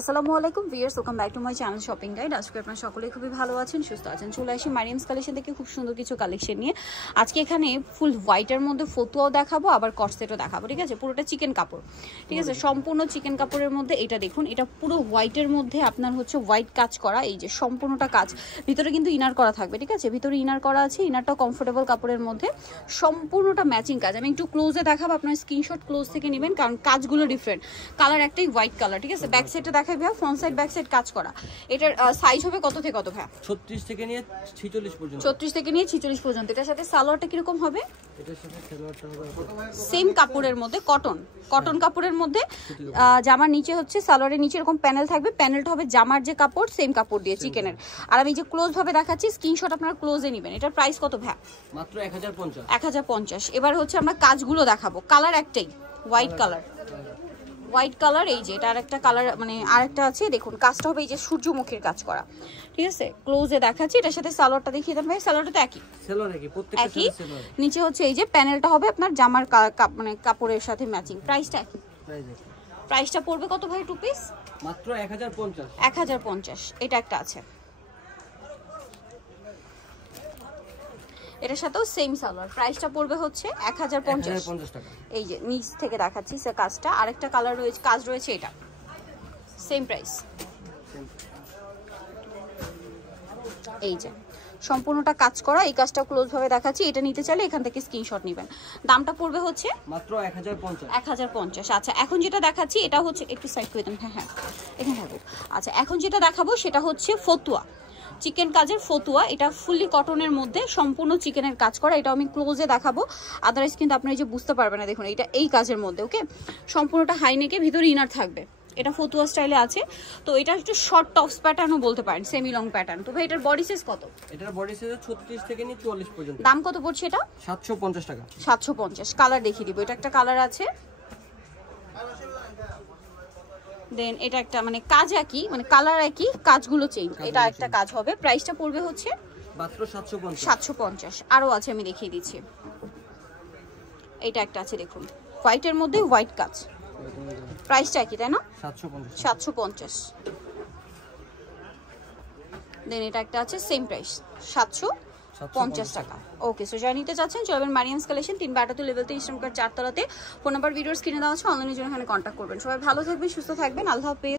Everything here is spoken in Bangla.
আসসালামু আলাইকুম viewers, welcome back to my channel shopping guide. আজকে আপনারা সকলেই খুবই ভালো আছেন, সুস্থ আছেন। চলে আসি মারিয়ামস কালেকশন থেকে খুব সুন্দর কিছু কালেকশন নিয়ে। আজকে এখানে ফুল হোয়াইটের মধ্যে ফতুয়াও দেখাবো, আবার কর্সেটও দেখাবো। ঠিক আছে, পুরোটা চিকেন কাপড়, ঠিক আছে, সম্পূর্ণ চিকেন কাপড়ের মধ্যে। এটা দেখুন, এটা পুরো হোয়াইটের মধ্যে আপনার হচ্ছে হোয়াইট কাজ করা, এই যে সম্পূর্ণটা কাজ। ভিতরে কিন্তু ইনার করা থাকবে, ঠিক আছে, ভিতরে ইনার করা আছে। ইনারটাও কমফোর্টেবল কাপড়ের মধ্যে, সম্পূর্ণটা ম্যাচিং কাজ। আমি একটু ক্লোজে দেখাবো, আপনার স্ক্রিনশট ক্লোজ থেকে নেবেন, কারণ কাজগুলো ডিফারেন্ট। কালার একটাই হোয়াইট কালার, ঠিক আছে। ব্যাক সাইডটা দেখাই ভাই, ফ্রন্ট সাইড ব্যাক সাইড কাজ করা। এটার সাইজ হবে কত থেকে কত ভাই? 36 থেকে নিয়ে 46 পর্যন্ত। 36 থেকে নিয়ে 46 পর্যন্ত। এটার সাথে সালোয়ারটা কিরকম হবে? এটার সাথে সালোয়ারটা হবে সেম কাপড়ের মধ্যে, কটন কাপড়ের মধ্যে। জামার নিচে হচ্ছে, সালোয়ারের নিচে এরকম প্যানেল থাকবে। প্যানেলটা হবে জামার যে কাপড়, সেম কাপড় দিয়ে চিকেনের। আর আমি যে ক্লোজ ভাবে দেখাচ্ছি, স্ক্রিনশট আপনারা ক্লোজে নেবেন। এটার প্রাইস কত ভাই? মাত্র 1050। 1050। এবার হচ্ছে আমরা কাজগুলো দেখাবো। কালার একটাই, হোয়াইট কালার। হোয়াইট কালার, এই যে এটা আরেকটা কালার, মানে আরেকটা আছে। দেখুন কাজটা হবে এই যে সূর্যমুখীর কাজ করা, ঠিক আছে। ক্লোজে দেখাচ্ছি। এটার সাথে সালোয়ারটা দেখিয়ে দেন ভাই। সালোয়ারটা তো একই, সালোয়ার একই, প্রত্যেকটা সাথে সালোয়ার। নিচে হচ্ছে এই যে প্যানেলটা হবে আপনার জামার মানে কাপড়ের সাথে ম্যাচিং। প্রাইসটা একই। প্রাইসটা পড়বে কত ভাই টু পিস? মাত্র 1050। 1050। এটা একটা আছে, এটার সাথেও সেম সালোয়ার। প্রাইসটা পড়বে হচ্ছে 1050 টাকা। এই যে নিচ থেকে দেখাচ্ছি স্যার কাজটা। আরেকটা কালার রয়েছে, কাজ রয়েছে, এটা সেম প্রাইস। এই যে সম্পূর্ণটা কাজ করা, এই কাজটা ক্লোজ ভাবে দেখাচ্ছি। এটা নিতে চাইলে এখান থেকে স্ক্রিনশট নেবেন। দামটা পড়বে হচ্ছে মাত্র 1050। 1050। আচ্ছা, এখন যেটা দেখাচ্ছি এটা হচ্ছে, একটু সাইড করে দেন। হ্যাঁ, এখানে থাকুক। আচ্ছা, এখন যেটা দেখাবো সেটা হচ্ছে ফতুয়া, চিকেন কাজের ফতুয়া। এটা ফুললি কটনের মধ্যে, সম্পূর্ণ চিকেনের কাজ করা। এটা আমি ক্লোজে দেখাবো, আদারওয়াইজ কিন্তু আপনারা যে বুঝতে পারবেন না। দেখুন এটা এই কাজের মধ্যে, ওকে। সম্পূর্ণটা হাই নেকে, ভিতরে ইনার থাকবে। এটা ফতুয়া স্টাইলে আছে। তো এটা একটু শর্ট টপস প্যাটার্নও বলতে পারেন, সেমি লং প্যাটার্ন। তো ভাই এটার বডি সাইজ কত? এটার বডি সাইজ 36 থেকে নিয়ে 44 পর্যন্ত। দাম কত পড়ছে এটা? 750 টাকা। 750। কালার দেখিয়ে দিব। এটা একটা কালার আছে, দেন এটা একটা, মানে কাজ একই, মানে কালার একই, কাজগুলো চেঞ্জ। এটা একটা কাজ হবে। প্রাইসটা পড়বে হচ্ছে মাত্র 750। 750। আরো আছে, আমি দেখিয়ে দিচ্ছি। এটা একটা আছে, দেখুন হোয়াইটের মধ্যে হোয়াইট কাজ। প্রাইসটা একই, তাই না? 750। দেন এটা একটা আছে, সেম প্রাইস 750 টাকা। ওকে, সো যারা নিতে চাচ্ছেন চলবেন মারিয়ামস কালেকশন, 3 লেভেলতে, ইস্টার্ন কার্ড 4 তলাতে। ফোন নাম্বার ভিডিওস কিনে দেওয়া আছে, অনলাইনের জন্য এখানে কন্ট্যাক্ট করবেন। সবাই ভালো থাকবেন, সুস্থ থাকবেন, আল্লাহ হাফেজ।